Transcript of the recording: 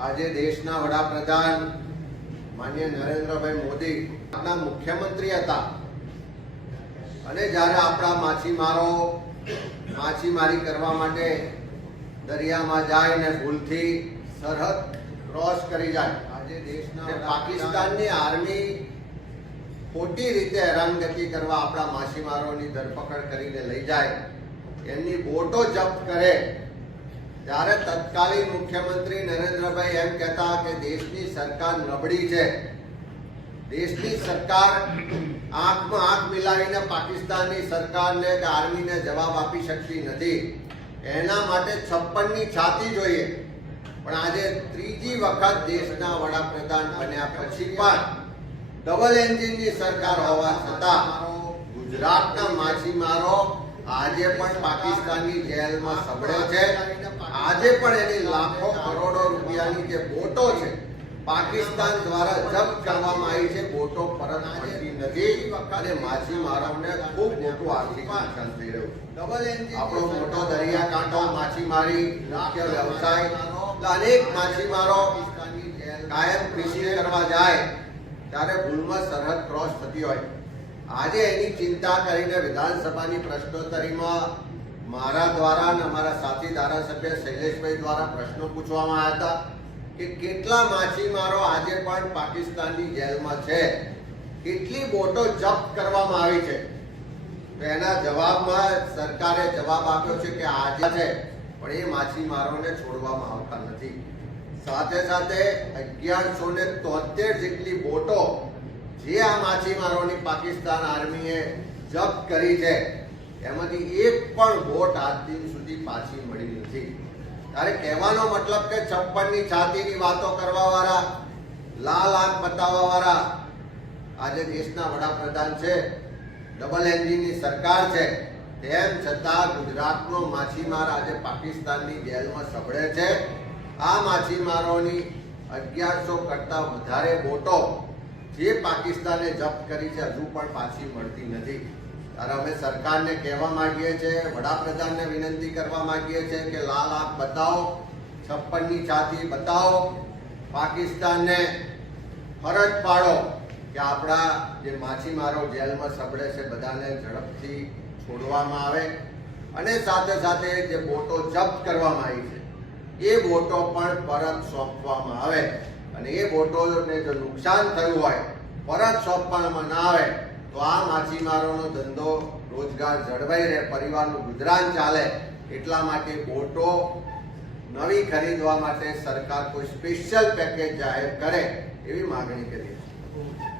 આજે દેશના વડાપ્રધાન માન્ય નરેન્દ્રભાઈ મોદી આપણા મુખ્યમંત્રી હતા. અને જ્યારે આપણા માછીમારો માછીમારી કરવા માટે દરિયામાં જાય ને ભૂલથી સરહદ ક્રોસ કરી જાય આજે દેશના પાકિસ્તાનની આર્મી ખોટી રીતે હેરાનગતિ કરવા આપણા માછીમારોની ધરપકડ કરીને લઈ જાય. એમની બોટો જપ્ત કરે. ત્યારે તત્કાલીન મુખ્યમંત્રી નરેન્દ્રભાઈ એમ કહેતા કે દેશની સરકાર નબળી છે, દેશની સરકાર આંખમાં આંખ મિલાવીને પાકિસ્તાનની સરકારને કે આર્મીને જવાબ આપી શકતી નથી. એના માટે છપ્પનની છાતી જોઈએ. પણ આજે ત્રીજી વખત દેશના વડાપ્રધાન બન્યા પછી પણ ડબલ એન્જિનની સરકાર હોવા છતાં ગુજરાતના માછીમારો આજે પણ પાકિસ્તાનની જેલમાં સબળે છે. આજે પણ એની લાખો કરોડો રૂપિયાની જે બોટો છે પાકિસ્તાન દ્વારા જપ્ત કરવામાં આવી છે. બોટો પરત મળતી નથી અને માછીમારોને ખૂબ મોટું આર્થિક નુકસાન થઈ રહ્યું છે. આપણો મોટો દરિયાકાંઠો માછીમારી મુખ્ય વ્યવસાય. અનેક માછીમારો કાયમ ફિશિંગ કરવા જાય ત્યારે ભૂલમાં સરહદ ક્રોસ થતી હોય. આજે એની ચિંતા કરીને વિધાનસભાની પ્રશ્નોત્તરીમાં મારા દ્વારા અને અમારા સાથી ધારાસભ્ય શૈલેષભાઈ દ્વારા પ્રશ્નો પૂછવામાં આવ્યા હતા કે કેટલા માછીમારો આજે પણ પાકિસ્તાનની જેલમાં છે? કેટલી બોટો જપ્ત કરવામાં આવી છે? તો એના જવાબમાં સરકારે જવાબ આપ્યો છે કે આજે છે, પણ એ માછીમારોને છોડવામાં આવતા નથી. સાથે સાથે અગિયારસો ને તોતેર જેટલી બોટો જે આ માછીમારોની પાકિસ્તાન આર્મીએ જપ્ત કરી છે, એમાંથી એક પણ બોટ આજ દિન સુધી પાછી મળી નથી. ત્યારે કહેવાનો મતલબ કે છપ્પનની છાતીની વાતો કરવાવાળા, લાલ આંખ બતાવવાવાળા, આજે દેશના વડાપ્રધાન છે, ડબલ એન્જિનની સરકાર છે, તેમ છતાં ગુજરાતનો માછીમાર આજે પાકિસ્તાનની જેલમાં સબળે છે. આ માછીમારોની અગિયારસો કરતાં વધારે બોટો જે પાકિસ્તાને જપ્ત કરી છે, હજુ પણ પાછી મળતી નથી. ત્યારે અમે સરકારને કહેવા માંગીએ છીએ, વડાપ્રધાનને વિનંતી કરવા માંગીએ છીએ કે લાલ આંખ બતાવો, છપ્પનની છાતી બતાવો, પાકિસ્તાનને ફરજ પાડો કે આપણા જે માછીમારો જેલમાં સબડે છે, બધાને ઝડપથી છોડવામાં આવે. અને સાથે સાથે જે બોટો જપ્ત કરવામાં આવી છે, એ બોટો પણ પરત સોંપવામાં આવે. અને એ બોટોને જો નુકસાન થયું હોય, પરત સોંપવામાં ના આવે, તો આ માછીમારોનો ધંધો રોજગાર જળવાઈ રહે, પરિવારનું ગુજરાન ચાલે. એટલા માટે બોટો નવી ખરીદવા માટે સરકાર કોઈ સ્પેશિયલ પેકેજ જાહેર કરે એવી માગણી કરી. છીએ